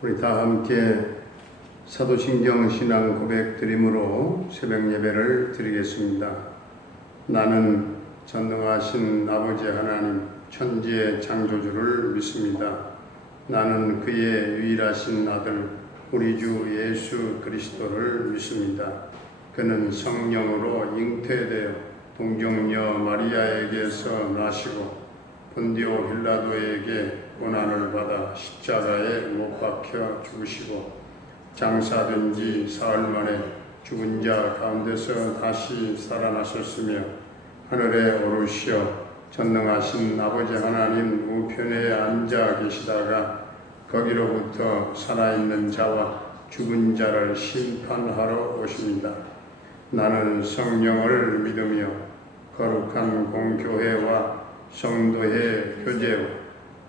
우리 다 함께 사도신경 신앙 고백 드림으로 새벽 예배를 드리겠습니다. 나는 전능하신 아버지 하나님 천지의 창조주를 믿습니다. 나는 그의 유일하신 아들 우리 주 예수 그리스도를 믿습니다. 그는 성령으로 잉태되어 동정녀 마리아에게서 나시고 본디오 빌라도에게 고난을 받아 십자가에 못 박혀 죽으시고 장사된 지 사흘 만에 죽은 자 가운데서 다시 살아나셨으며 하늘에 오르시어 전능하신 아버지 하나님 우편에 앉아 계시다가 거기로부터 살아있는 자와 죽은 자를 심판하러 오십니다. 나는 성령을 믿으며 거룩한 공교회와 성도의 교제와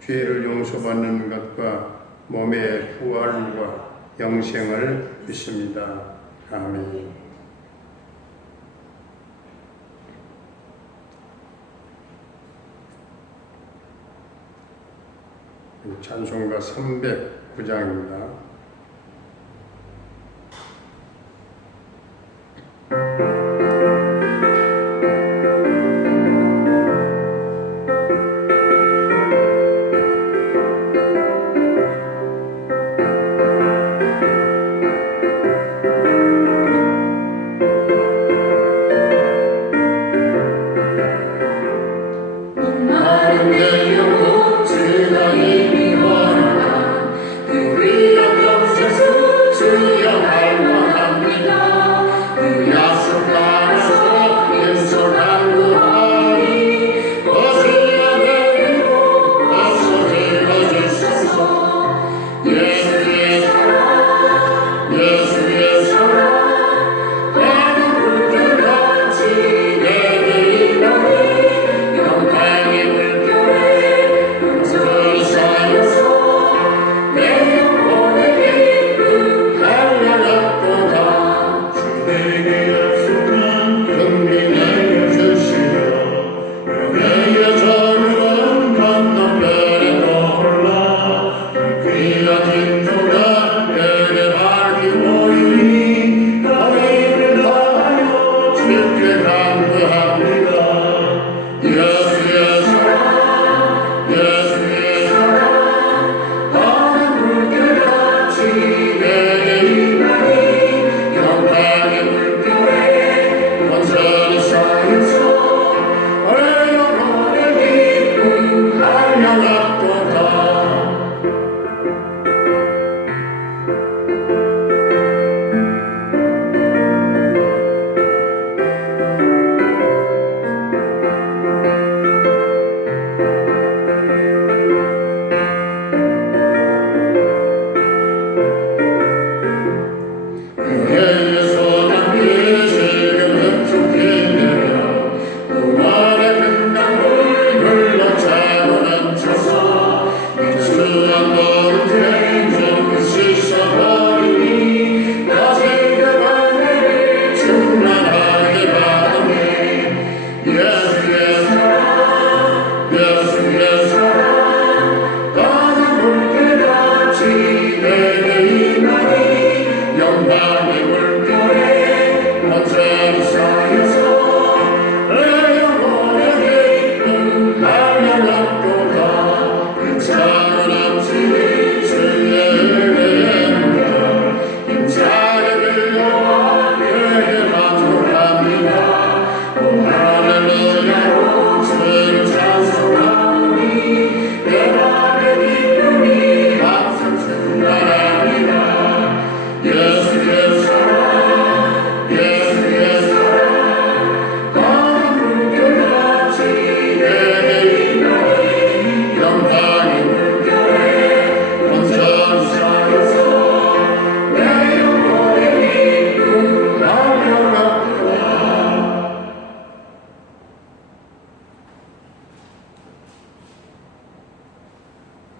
죄를 용서받는 것과 몸의 부활과 영생을 믿습니다. 아멘. 찬송가 309장입니다.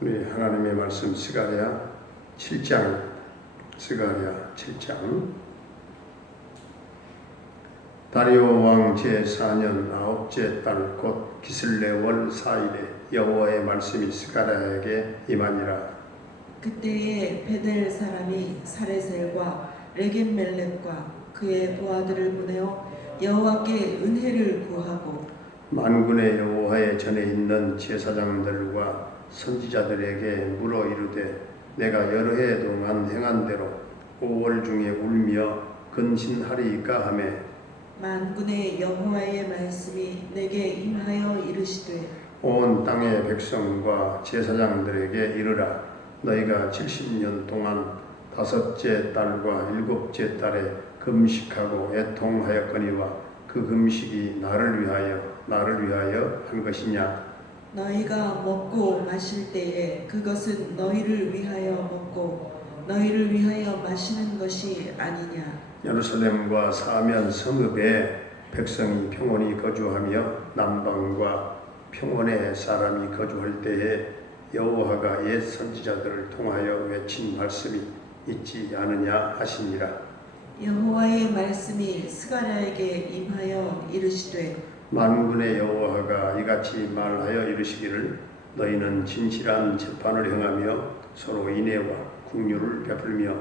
우리 하나님의 말씀 스가랴 7장, 스가랴 7장. 다리오 왕 제4년 9째 달 곧 기슬레월 4일에 여호와의 말씀이 스가랴에게 임하니라. 그때에 베델 사람이 사레셀과 레겜멜렉과 그의 부하들을 보내어 여호와께 은혜를 구하고 만군의 여호와의 전에 있는 제사장들과 선지자들에게 물어 이르되 내가 여러 해 동안 행한 대로 5월 중에 울며 근신하리이까 하며 만군의 여호와의 말씀이 내게 임하여 이르시되 온 땅의 백성과 제사장들에게 이르라 너희가 70년 동안 다섯째 달과 일곱째 달에 금식하고 애통하였거니와 그 금식이 나를 위하여 한 것이냐 너희가 먹고 마실 때에 그것은 너희를 위하여 먹고 너희를 위하여 마시는 것이 아니냐. 예루살렘과 사면 성읍에 백성이 평온히 거주하며 남방과 평원에 사람이 거주할 때에 여호와가 옛 선지자들을 통하여 외친 말씀이 있지 않으냐 하시니라. 여호와의 말씀이 스가랴에게 임하여 이르시되 만군의 여호와가 이같이 말하여 이르시기를 너희는 진실한 재판을 행하며 서로 인애와 긍휼을 베풀며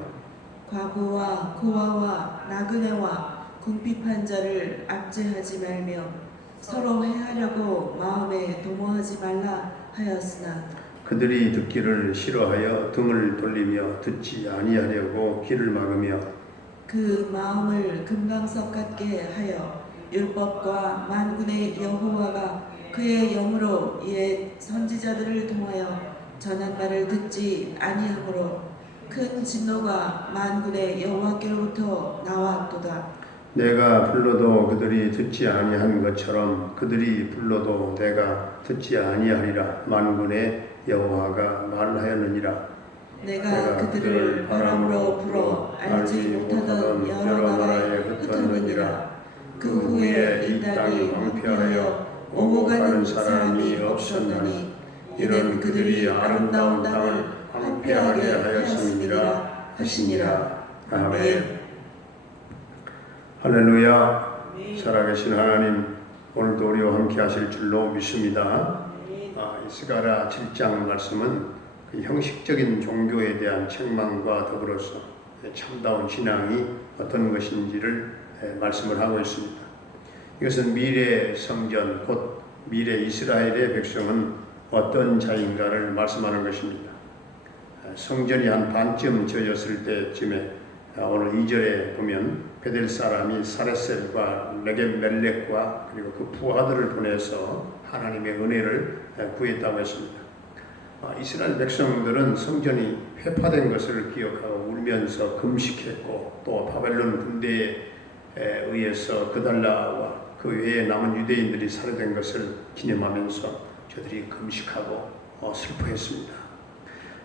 과부와 고아와 나그네와 궁핍한 자를 압제하지 말며 서로 해하려고 마음에 도모하지 말라 하였으나 그들이 듣기를 싫어하여 등을 돌리며 듣지 아니하려고 귀를 막으며 그 마음을 금강석 같게 하여 율법과 만군의 여호와가 그의 영으로 옛 선지자들을 통하여 전한 말을 듣지 아니하므로 큰 진노가 만군의 여호와께로부터 나왔도다. 내가 불러도 그들이 듣지 아니한 것처럼 그들이 불러도 내가 듣지 아니하리라. 만군의 여호와가 말하였느니라. 내가 그들을 바람으로 불어 알지 못하던 여러 나라에 흩었느니라. 그 후에 이 땅이 황폐하여 오고 가는 사람이 없었나니 이는 그들이 아름다운 땅을 황폐하게 하였음이니라 하시니라. 아멘. 할렐루야. 살아계신 하나님, 오늘도 우리와 함께 하실 줄로 믿습니다. 스가랴 7장 말씀은 그 형식적인 종교에 대한 책망과 더불어서 참다운 신앙이 어떤 것인지를 말씀을 하고 있습니다. 이것은 미래 성전, 곧 미래 이스라엘의 백성은 어떤 자인가를 말씀하는 것입니다. 성전이 한 반쯤 지어졌을 때쯤에 오늘 2절에 보면 베델 사람이 사레셀과 레겜멜렉과 그리고 그 부하들을 보내서 하나님의 은혜를 구했다고 했습니다. 이스라엘 백성들은 성전이 회파된 것을 기억하고 울면서 금식했고 또 바벨론 군대에 의해서 그달라와 그 외에 남은 유대인들이 살해된 것을 기념하면서 저들이 금식하고 슬퍼했습니다.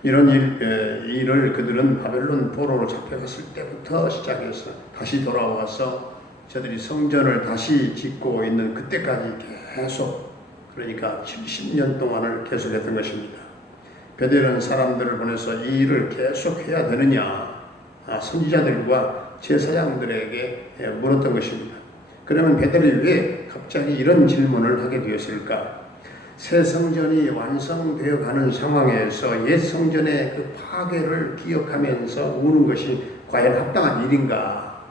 이런 일을 그들은 바벨론 포로로 잡혀갔을 때부터 시작해서 다시 돌아와서 저들이 성전을 다시 짓고 있는 그때까지 계속, 그러니까 70년 동안을 계속 했던 것입니다. 베델은 사람들을 보내서 이 일을 계속 해야 되느냐 선지자들과 제사장들에게 물었던 것입니다. 그러면 베델이 왜 갑자기 이런 질문을 하게 되었을까? 새 성전이 완성되어 가는 상황에서 옛 성전의 그 파괴를 기억하면서 우는 것이 과연 합당한 일인가?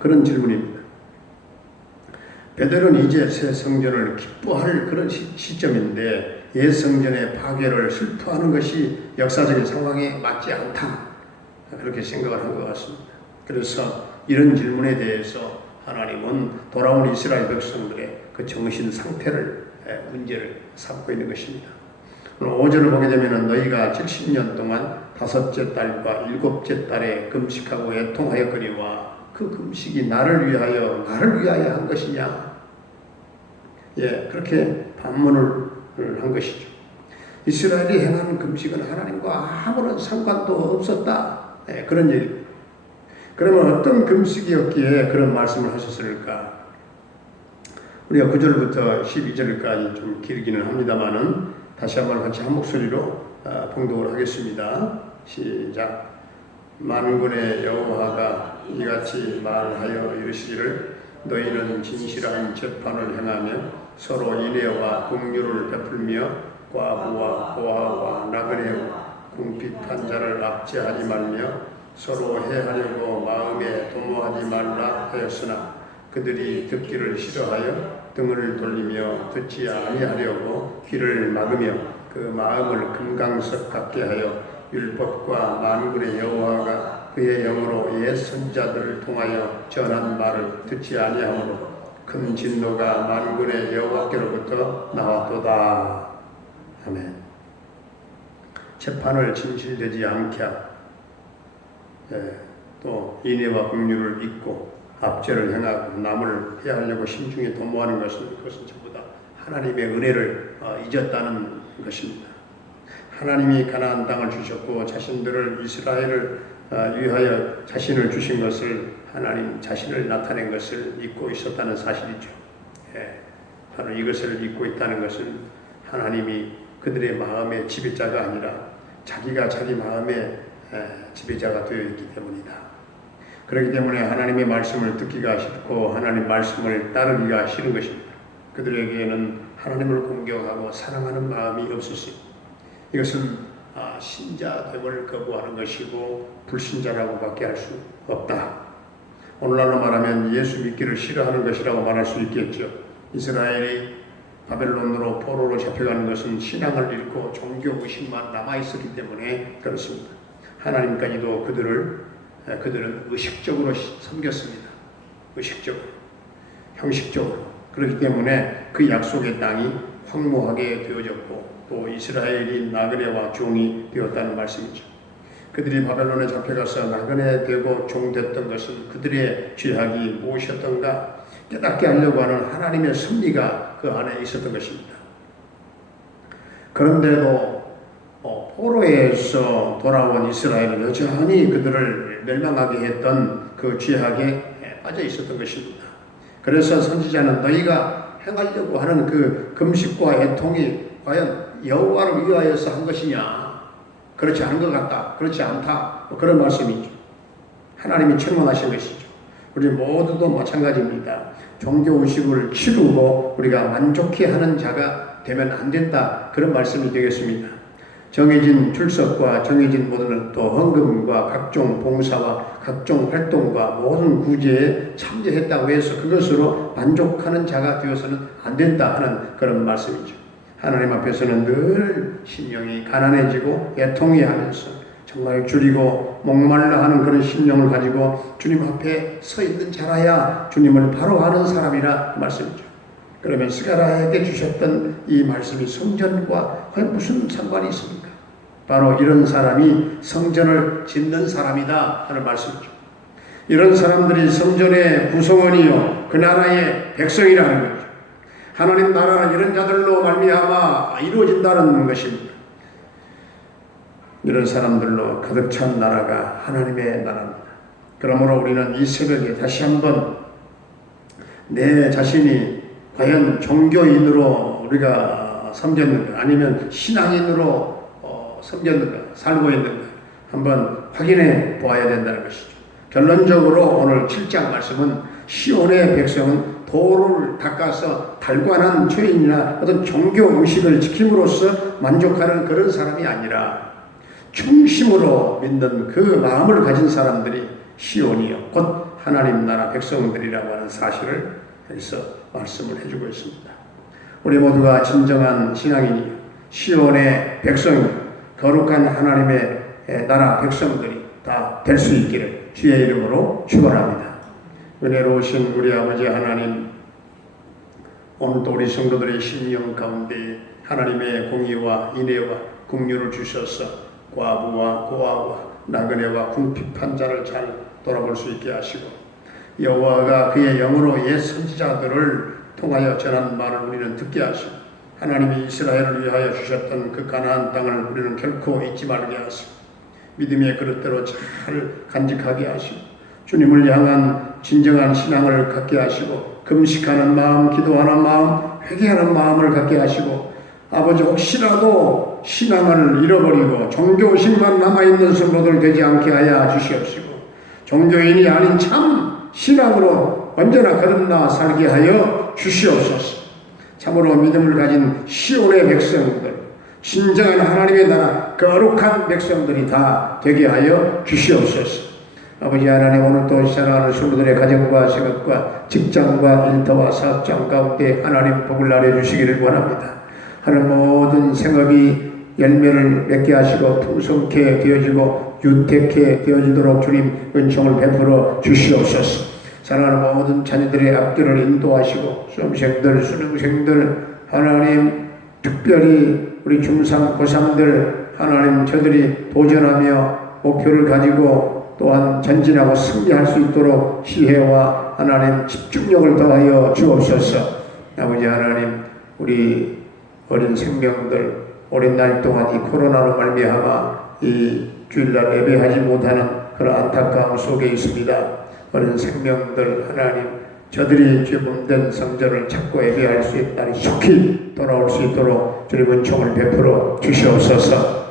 그런 질문입니다. 베델은 이제 새 성전을 기뻐할 그런 시점인데 옛 성전의 파괴를 슬퍼하는 것이 역사적인 상황에 맞지 않다. 그렇게 생각을 한 것 같습니다. 그래서 이런 질문에 대해서 하나님은 돌아온 이스라엘 백성들의 그 정신 상태를 문제를 삼고 있는 것입니다. 오늘 5절을 보게 되면 너희가 70년 동안 다섯째 달과 일곱째 달에 금식하고 애통하였거니와 그 금식이 나를 위하여 한 것이냐? 그렇게 반문을 한 것이죠. 이스라엘이 행한 금식은 하나님과 아무런 상관도 없었다. 그런 얘기입니다. 그러면 어떤 금식이었기에 그런 말씀을 하셨을까? 우리가 9절부터 12절까지 좀 길기는 합니다만은 다시 한번 같이 한 목소리로 봉독을 하겠습니다. 시작. 만군의 여호와가 이같이 말하여 이르시기를 너희는 진실한 재판을 행하며 서로 인애와 긍휼을 베풀며 과부와 고아와 나그네와 궁핍한 자를 압제하지 말며 서로 해하려고 마음에 도모하지 말라 하였으나 그들이 듣기를 싫어하여 등을 돌리며 듣지 아니하려고 귀를 막으며 그 마음을 금강석 같게 하여 율법과 만군의 여호와가 그의 영으로 옛 선자들을 통하여 전한 말을 듣지 아니하므로 큰 진노가 만군의 여호와께로부터 나왔도다. 아멘. 재판을 진실되지 않게 하고 또 인애와 긍휼을 잊고 압제를 행하고 남을 해하려고 심중에 도모하는 것은 그것은 전부 다 하나님의 은혜를 잊었다는 것입니다. 하나님이 가나안 땅을 주셨고 자신들을 이스라엘을 위하여 자신을 주신 것을 하나님 자신을 나타낸 것을 잊고 있었다는 사실이죠. 바로 이것을 잊고 있다는 것은 하나님이 그들의 마음의 지배자가 아니라 자기가 자기 마음의 지배자가 되어 있기 때문이다. 그렇기 때문에 하나님의 말씀을 듣기가 싫고 하나님 말씀을 따르기가 싫은 것입니다. 그들에게는 하나님을 공경하고 사랑하는 마음이 없었습니다. 이것은 신자됨을 거부하는 것이고 불신자라고밖에 할 수 없다. 오늘날로 말하면 예수 믿기를 싫어하는 것이라고 말할 수 있겠죠. 이스라엘이 바벨론으로 포로로 잡혀가는 것은 신앙을 잃고 종교의식만 남아있었기 때문에 그렇습니다. 하나님까지도 그들은 의식적으로 섬겼습니다. 의식적으로, 형식적으로. 그렇기 때문에 그 약속의 땅이 황무하게 되어졌고 또 이스라엘이 나그네와 종이 되었다는 말씀이죠. 그들이 바벨론에 잡혀가서 나그네 되고 종 됐던 것은 그들의 죄악이 무엇이었던가 깨닫게 하려고 하는 하나님의 섭리가 그 안에 있었던 것입니다. 그런데도 포로에서 돌아온 이스라엘은 여전히 그들을 멸망하게 했던 그 죄악에 빠져 있었던 것입니다. 그래서 선지자는 너희가 행하려고 하는 그 금식과 애통이 과연 여호와를 위하여서 한 것이냐? 그렇지 않은 것 같다. 그렇지 않다. 그런 말씀이죠. 하나님이 책망하신 것이죠. 우리 모두도 마찬가지입니다. 종교의식을 치르고 우리가 만족해하는 자가 되면 안 된다. 그런 말씀이 되겠습니다. 정해진 출석과 정해진 모든 또 헌금과 각종 봉사와 각종 활동과 모든 구제에 참여했다고 해서 그것으로 만족하는 자가 되어서는 안 된다 하는 그런 말씀이죠. 하나님 앞에서는 늘 심령이 가난해지고 애통해하면서 정말 줄이고 목말라 하는 그런 심령을 가지고 주님 앞에 서 있는 자라야 주님을 바로 아는 사람이라 말씀이죠. 그러면 스가랴에게 주셨던 이 말씀이 성전과 과연 무슨 상관이 있습니까? 바로 이런 사람이 성전을 짓는 사람이다 하는 말씀이죠. 이런 사람들이 성전의 구성원이요 그 나라의 백성이라는 거죠. 하나님 나라는 이런 자들로 말미암아 이루어진다는 것입니다. 이런 사람들로 가득 찬 나라가 하나님의 나라입니다. 그러므로 우리는 이 새벽에 다시 한번 내 자신이 과연 종교인으로 우리가 섬겼는가 아니면 신앙인으로 섬겼는가 살고 있는가 한번 확인해 보아야 된다는 것이죠. 결론적으로 오늘 7장 말씀은 시온의 백성은 도를 닦아서 달관한 죄인이나 어떤 종교 의식을 지킴으로써 만족하는 그런 사람이 아니라 충심으로 믿는 그 마음을 가진 사람들이 시온이요 곧 하나님 나라 백성들이라고 하는 사실을 여기서 말씀을 해주고 있습니다. 우리 모두가 진정한 신앙인이 시온의 백성 거룩한 하나님의 나라 백성들이 다 될 수 있기를 주의 이름으로 축원합니다. 은혜로우신 우리 아버지 하나님, 오늘도 우리 성도들의 심령 가운데 하나님의 공의와 인애와 긍휼을 주셔서 과부와 고아와 나그네와 궁핍한 자를 잘 돌아볼 수 있게 하시고 여호와가 그의 영으로 옛 선지자들을 통하여 전한 말을 우리는 듣게 하시고 하나님이 이스라엘을 위하여 주셨던 그 가나안 땅을 우리는 결코 잊지 말게 하시고 믿음의 그릇대로 잘 간직하게 하시고 주님을 향한 진정한 신앙을 갖게 하시고 금식하는 마음, 기도하는 마음, 회개하는 마음을 갖게 하시고 아버지 혹시라도 신앙을 잃어버리고 종교심만 남아있는 성도들 되지 않게 하여 주시옵시고 종교인이 아닌 참 신앙으로 언제나 거듭나 살게 하여 주시옵소서. 참으로 믿음을 가진 시온의 백성들 진정한 하나님의 나라 거룩한 백성들이 다 되게 하여 주시옵소서. 아버지 하나님, 오늘 또 사랑하는 성도들의 가정과 생활과 직장과 일터와 사업장 가운데 하나님 복을 나눠주시기를 원합니다. 하는 모든 생업이 열매를 맺게 하시고 풍성케 되어지고 윤택케 되어지도록 주님 은총을 베풀어 주시옵소서. 사랑하는 모든 자녀들의 앞길을 인도하시고 수험생들, 수능생들, 하나님 특별히 우리 중3, 고3들 하나님 저들이 도전하며 목표를 가지고 또한 전진하고 승리할 수 있도록 지혜와 하나님 집중력을 더하여 주옵소서. 아버지 하나님, 우리 어린 생명들 오랜 날 동안 이 코로나로 말미암아 이 주일날 예배하지 못하는 그런 안타까움 속에 있습니다. 어린 생명들 하나님, 저들이 죄 몸된 성전을 찾고 예배할 수 있는 날이 속히 돌아올 수 있도록 주님 은총을 베풀어 주시옵소서.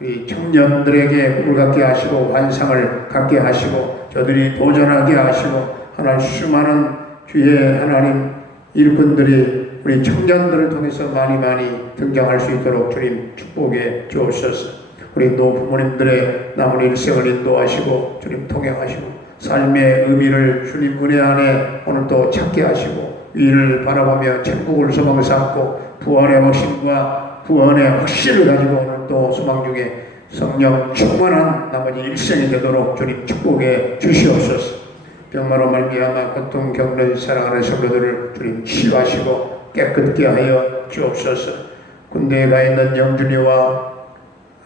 우리 청년들에게 꿈을 갖게 하시고 환상을 갖게 하시고 저들이 도전하게 하시고 하나님 수많은 주의 하나님 일꾼들이 우리 청년들을 통해서 많이 등장할 수 있도록 주님 축복해 주옵소서. 우리 노부모님들의 남은 일생을 인도하시고 주님 통행하시고 삶의 의미를 주님 은혜 안에 오늘도 찾게 하시고 위를 바라보며 천국을 소망 삼고 부활의 확신과 구원의 확신을 가지고 오늘도 소망 중에 성령 충만한 나머지 일생이 되도록 주님 축복해 주시옵소서. 병마로 말미암아 고통 겪는 사랑하는 성도들을 주님 치유하시고 깨끗게 하여 주옵소서. 군대에 가 있는 영준이와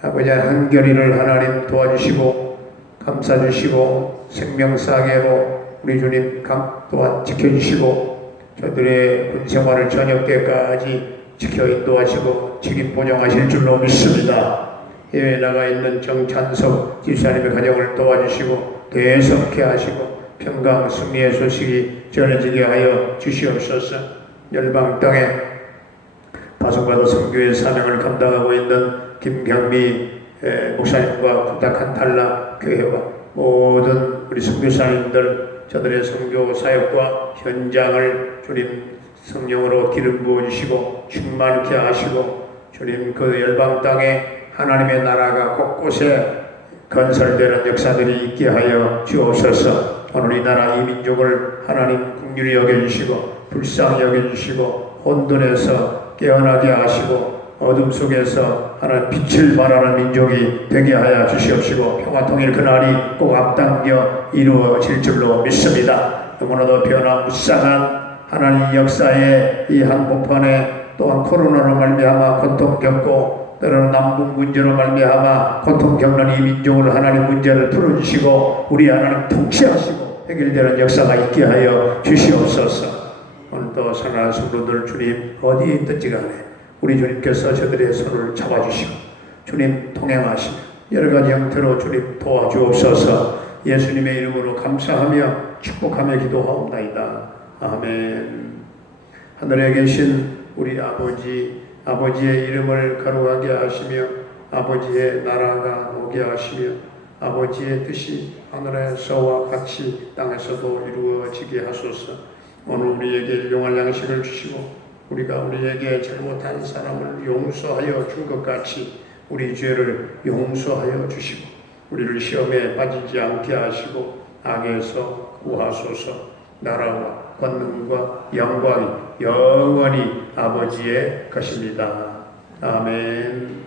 아버지 한결이를 하나님 도와주시고 감싸주시고 생명사계로 우리 주님 또한 지켜주시고 저들의 군생활을 저녁 때까지 지켜 인도하시고 책임 보장하실 줄로 믿습니다. 해외에 나가 있는 정찬석 집사님의 가정을 도와주시고 대성케 하시고 평강 승리의 소식이 전해지게 하여 주시옵소서. 열방 땅에 다소가도 선교의 사명을 감당하고 있는 김경미 목사님과 부탁한 탈락 교회와 모든 우리 선교사님들 저들의 선교 사역과 현장을 주님 성령으로 기름 부어주시고 충만케 하시고 주님 그 열방 땅에 하나님의 나라가 곳곳에 건설되는 역사들이 있게 하여 주옵소서. 오늘 이 나라 이 민족을 하나님 긍휼히 여겨주시고 불쌍히 여겨주시고 혼돈에서 깨어나게 하시고 어둠 속에서 하나님 빛을 발하는 민족이 되게 하여 주시옵시고 평화통일 그날이 꼭 앞당겨 이루어질 줄로 믿습니다. 너무나도 변화무쌍한 하나님 역사의 이 한복판에 또한 코로나로 말미암아 고통 겪고 때로는 남북 문제로 말미암아 고통 겪는 이 민족을 하나님 문제를 풀어주시고 우리 하나님 통치하시고 해결되는 역사가 있게 하여 주시옵소서. 오늘도 사랑하는 성도들 주님 어디에 있든지 간에 우리 주님께서 저들의 손을 잡아주시고 주님 통행하시며 여러가지 형태로 주님 도와주옵소서. 예수님의 이름으로 감사하며 축복하며 기도하옵나이다. 아멘. 하늘에 계신 우리 아버지의 이름을 거룩하게 하시며 아버지의 나라가 오게 하시며 아버지의 뜻이 하늘에서와 같이 땅에서도 이루어지게 하소서. 오늘 우리에게 일용할 양식을 주시고 우리가 우리에게 잘못한 사람을 용서하여 준 것 같이 우리 죄를 용서하여 주시고 우리를 시험에 빠지지 않게 하시고 악에서 구하소서. 나라와 권능과 영광이 영원히 아버지의 것입니다. 아멘.